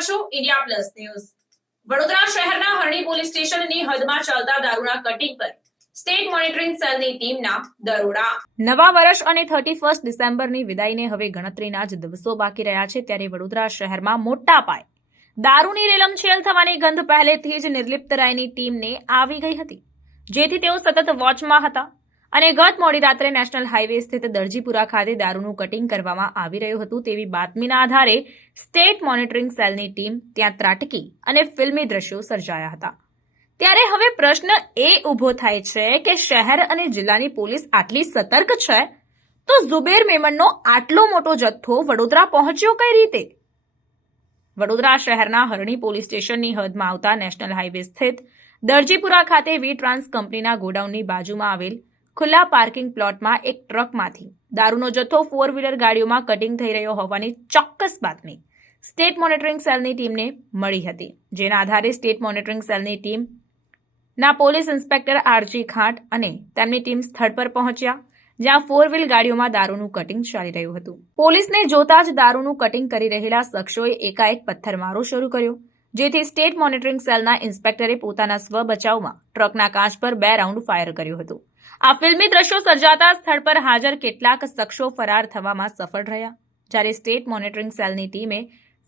છો India plus news. Vadodara શહેરના હરણી police સ્ટેશનની હદમાં ચાલતા દારૂના કટિંગ પર સ્ટેટ મોનિટરિંગ સેલની ટીમના દરોડા. નવા વર્ષ અને થર્ટી ફર્સ્ટ ડિસેમ્બરની વિદાયને હવે ગણતરીના જ દિવસો બાકી રહ્યા છે ત્યારે વડોદરા શહેરમાં મોટા પાયે દારૂની રેલમછેલ થવાની ગંધ પહેલેથી જ નિર્લિપ્ત રાયની ટીમને આવી ગઈ હતી. જેથી તેઓ સતત વોચમાં હતા. અને ગત મોડી રાત્રે નેશનલ હાઈવે સ્થિત દરજીપુરા ખાતે દારૂનું કટિંગ કરવામાં આવી રહ્યું હતું તેવી બાતમીના આધારે સ્ટેટ મોનિટરિંગ સેલની ટીમ ત્યાં ત્રાટકી અને ફિલ્મી દ્રશ્યો સર્જાયા હતા. ત્યારે હવે પ્રશ્ન એ ઊભો થાય છે કે શહેર અને જિલ્લાની પોલીસ આટલી સતર્ક છે? તો ઝુબેર મેમનનો આટલો મોટો જથ્થો વડોદરા પહોંચ્યો કઈ રીતે? વડોદરા શહેરના હરણી પોલીસ સ્ટેશનની હદમાં આવતા નેશનલ હાઈવે સ્થિત દરજીપુરા ખાતે વી ટ્રાન્સ કંપનીના ગોડાઉનની બાજુમાં આવેલ ખુલ્લા પાર્કિંગ પ્લોટમાં એક ટ્રકમાંથી દારૂનો જથ્થો ફોર વ્હીલર ગાડીઓમાં કટિંગ થઈ રહ્યો હોવાની ચોક્કસ બાતમી સ્ટેટ મોનિટરિંગ સેલની ટીમને મળી હતી, જેના આધારે સ્ટેટ મોનિટરિંગ સેલની ટીમ ના police inspector R G Khant અને તેમની ટીમ સ્થળ પર પહોંચ્યા, જ્યાં ફોર વ્હીલ ગાડીઓમાં દારૂનું કટિંગ ચાલી રહ્યું હતું. પોલીસને જોતા જ દારૂનું કટિંગ કરી રહેલા શખ્સોએ એકાએક પથ્થરમારો શરૂ કર્યો, જેથી સ્ટેટ મોનિટરિંગ સેલના ઇન્સ્પેક્ટરે પોતાના સ્વ બચાવમાં ટ્રકના કાચ પર બે રાઉન્ડ ફાયર કર્યું હતું. આ ફિલ્મી દ્રશ્યો સર્જાતા સ્થળ પર હાજર કેટલાક શખ્સો ફરાર થવામાં સફળ રહ્યા. જ્યારે સ્ટેટ મોનિટરિંગ સેલની ટીમે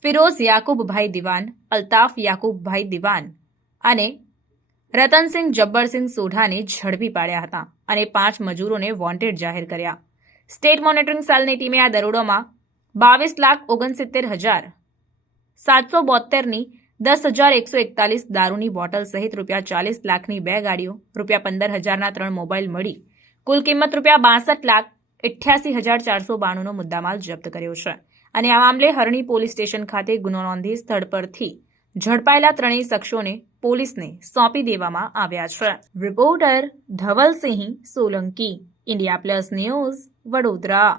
ફિરોઝ યાકુબભાઈ દિવાન, અલ્તાફ યાકુબભાઈ દિવાન અને રતનસિંહ જબ્બરસિંહ સોઢાને ઝડપી પાડ્યા હતા અને પાંચ મજૂરોને વોન્ટેડ જાહેર કર્યા. સ્ટેટ મોનિટરિંગ સેલની ટીમે આ દરોડોમાં બાવીસ લાખ ઓગણસિત્તેર હજાર સાતસો બોતેરની દસ હજાર એકસો એકતાલીસ દારૂની બોટલ સહિત રૂપિયા ચાલીસ લાખની બે ગાડીઓ, રૂપિયા પંદર હજારના ત્રણ મોબાઈલ મળી. કુલ કિંમત રૂપિયા બાસઠ લાખ અઠ્યાસી હજાર ચારસો બાણુંનો મુદ્દામાલ જપ્ત કર્યો છે. અને આ મામલે હરણી પોલીસ સ્ટેશન ખાતે ગુનો નોંધી સ્થળ પરથી ઝડપાયેલા ત્રણેય શખ્સોને પોલીસને સોંપી દેવામાં આવ્યા છે. Reporter Dhavalsinh Solanki, India plus news Vadodara.